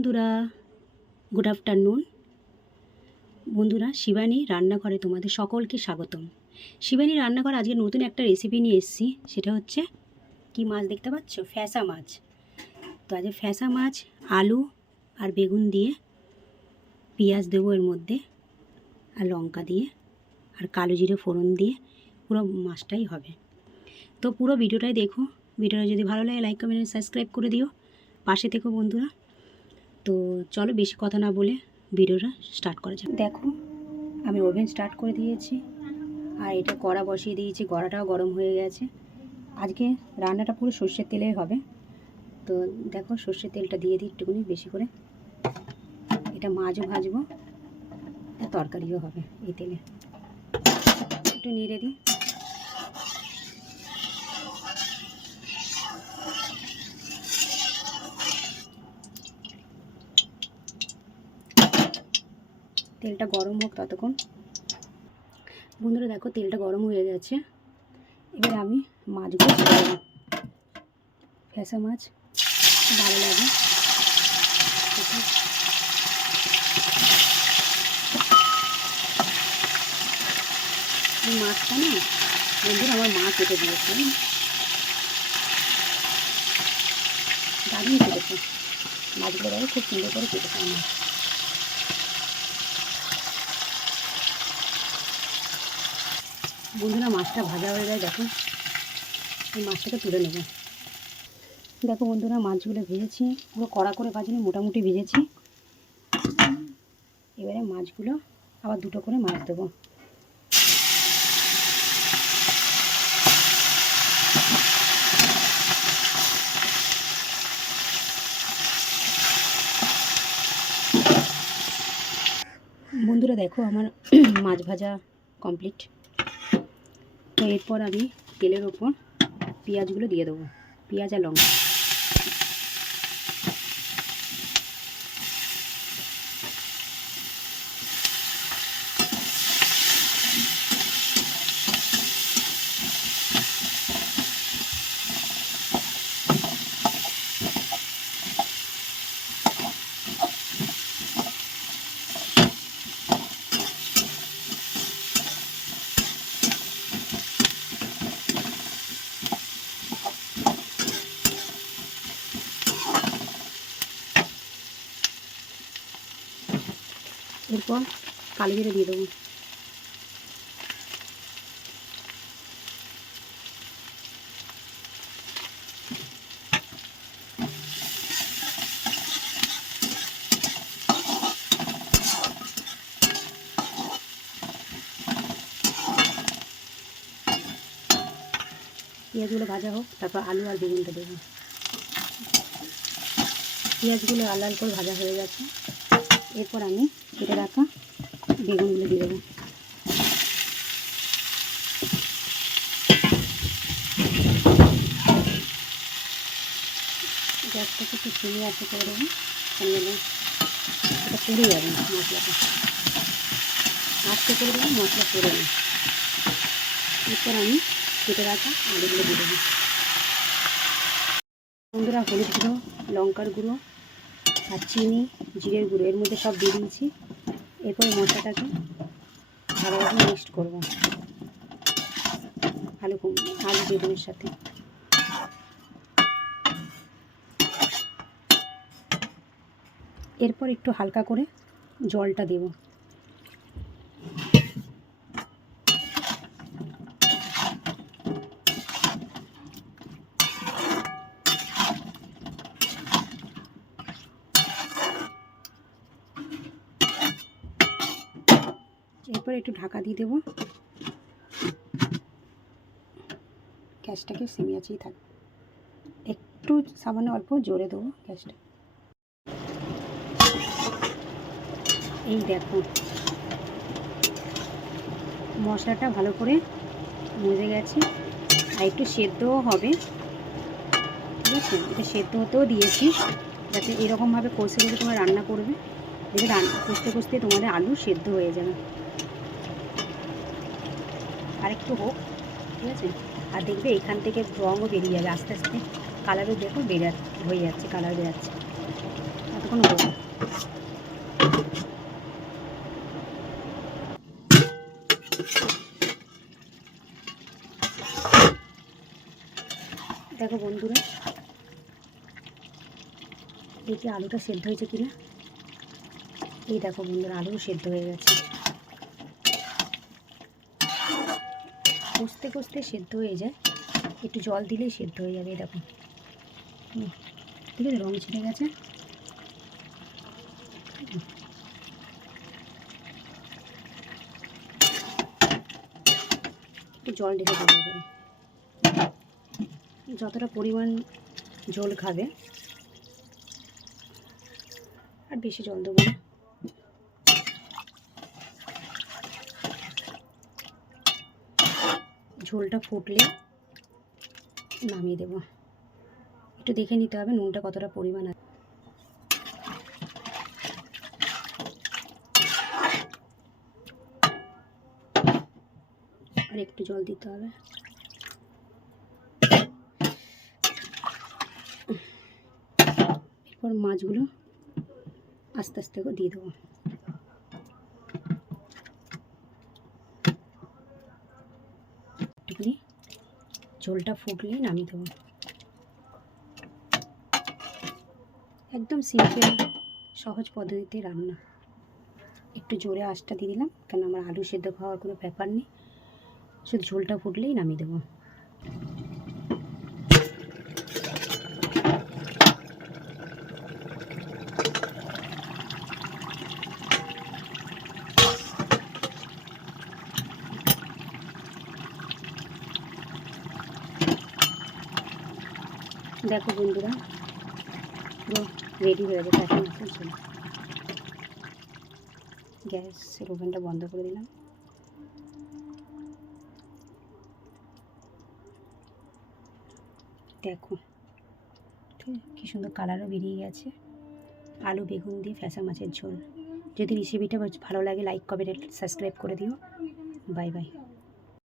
বন্ধুরা, good afternoon. বন্ধুরা, শিবানী রান্নাঘরে তোমাদের সকলকে স্বাগতম। শিবানী রান্নাঘর আজকে নতুন একটা রেসিপি নিয়ে এসেছি। সেটা হচ্ছে কি মাছ দেখতে পাচ্ছ? ফ্যাসা মাছ। তো আজকে ফ্যাসা মাছ আলু আর বেগুন দিয়ে, পেঁয়াজ দেবো এর মধ্যে, আর লঙ্কা দিয়ে, আর কালো জিরে ফোড়ন দিয়ে পুরো মাছটাই হবে। তো পুরো ভিডিওটাই দেখো। ভিডিওটা যদি ভালো লাগে লাইক কমেন্ট সাবস্ক্রাইব করে দিও। পাশে থেকো বন্ধুরা। তো চলো বেশি কথা না বলে ভিডিওটা স্টার্ট করা যাক। দেখো, আমি ওভেন স্টার্ট করে দিয়েছি আর এটা কড়া বসিয়ে দিয়েছি। কড়াটাও গরম হয়ে গেছে। আজকে রান্নাটা পুরো সর্ষের তেলের হবে। তো দেখো, সর্ষের তেলটা দিয়ে দিই একটুখানি বেশি করে। এটা মাছও ভাজবো, তরকারিও হবে এই তেলে। একটু নেড়ে দিই। তেলটা গরম হোক ততক্ষণ। বন্ধুরা দেখো, তেলটা গরম হয়ে গেছে। এবার আমি মাছগুলো ছেড়ে দেবো। ফ্যাসা মাছ ভালো লাগে। এই মাছটা না বন্ধুরা আমার মা কেটে দিয়েছে, দারুণ কেটেছে। মাছগুলো দেখো খুব সুন্দর করে কেটেছে আমার। বন্ধুরা মাছটা ভাজা হয়ে যায়। দেখো, এই মাছটাকে তুলে নেব। দেখো বন্ধুরা, মাছগুলো ভেজেছি, পুরো কড়া করে ভাজিনি, মোটামুটি ভেজেছি। এবারে মাছগুলো আবার দুটো করে মাছ দেবো। বন্ধুরা দেখো, আমার মাছ ভাজা কমপ্লিট। তো এরপর আমি তেলের ওপর পেঁয়াজগুলো দিয়ে দেবো, পেঁয়াজ আর লঙ্কা। এরপর কালো জিরে দিয়ে দেবো। পেঁয়াজগুলো ভাজা হোক, তারপর আলু আর বেগুনটা দেবো। পেঁয়াজগুলো লাল লাল করে ভাজা হয়ে গেছে। এরপর আমি কেটে রাখা বেগুনগুলো দিয়ে দেবো। গ্যাসটাকে একটু চিনি আছে করে দেবো, তাহলে এটা পুড়ে যাবে মশলাটা। আস্তে করে দেবো, মশলা পুড়ে নেই। এরপর আমি কেটে রাখা আলুগুলো দিয়ে দেবো। বন্ধুরা, হলুদ গুঁড়ো, লঙ্কার গুঁড়ো আর চিনি, জিরের গুঁড়ো এর মধ্যে সব দিয়ে দিয়েছি। এরপরে মশলাটাকে ভালোভাবে মিক্সড করবো আলু বেগুনের সাথে। এরপর একটু হালকা করে জলটা দেব। এরপর একটু ঢাকা দিয়ে দেবো। গ্যাসটাকে সিমে আঁচেই থাকবে। একটু সামান্য অল্প জোরে দেবো গ্যাসটা। এই দেখো, মশলাটা ভালো করে মজে গেছে আর একটু সেদ্ধও হবে। ঠিক আছে, এটা সেদ্ধ হতেও দিয়েছি, যাতে এরকমভাবে কষে কষে তোমরা রান্না করবে, দেখবে কষতে কষতে তোমাদের আলু সেদ্ধ হয়ে যাবে। আর একটু হোক, ঠিক আছে। আর দেখবে এখান থেকে রঙও বেরিয়ে যাবে আস্তে আস্তে। কালারও দেখো হয়ে যাচ্ছে, কালার বেরাচ্ছে। এতক্ষণ হোক। দেখো বন্ধুরা, দেখি আলুটা সেদ্ধ হয়েছে কিনা। এই দেখো বন্ধুরা, আলুও সেদ্ধ হয়ে গেছে। কষতে কষতে সেদ্ধ হয়ে যায়, একটু জল দিলেই সেদ্ধ হয়ে যাবে। এই দেখো, ঠিক আছে, রং ছিঁড়ে গেছে। একটু জল ঢেলে দেবো এবারে, যতটা পরিমাণ ঝোল খাবে, আর বেশি জল দেবো না। ঝোলটা ফুটলে নামিয়ে দেবো। একটু দেখে নিতে হবে নুনটা কতটা পরিমাণ আছে। আর একটু জল দিতে হবে। এরপর মাছগুলো আস্তে আস্তে করে দিয়ে দেবো। একটুখানি ঝোলটা ফুটলেই নামিয়ে দেবো। একদম সিম্পল সহজ পদ্ধতিতে রান্না। একটু জোরে আঁচটা দিয়ে দিলাম, কারণ আমার আলু সেদ্ধ খাওয়ার কোনো ব্যাপার নেই, শুধু ঝোলটা ফুটলেই নামিয়ে দেবো। দেখো বন্ধুরা, পুরো রেডি হয়ে গেছে এখন মাছের ঝোল। গ্যাসের ওভেনটা বন্ধ করে দিলাম। দেখো, ঠিক আছে, কী সুন্দর কালারও বেরিয়ে গেছে। আলু বেগুন দিয়ে ফ্যাসা মাছের ঝোল। যদি রেসিপিটা ভালো লাগে লাইক কমেন্ট সাবস্ক্রাইব করে দিও। Bye bye.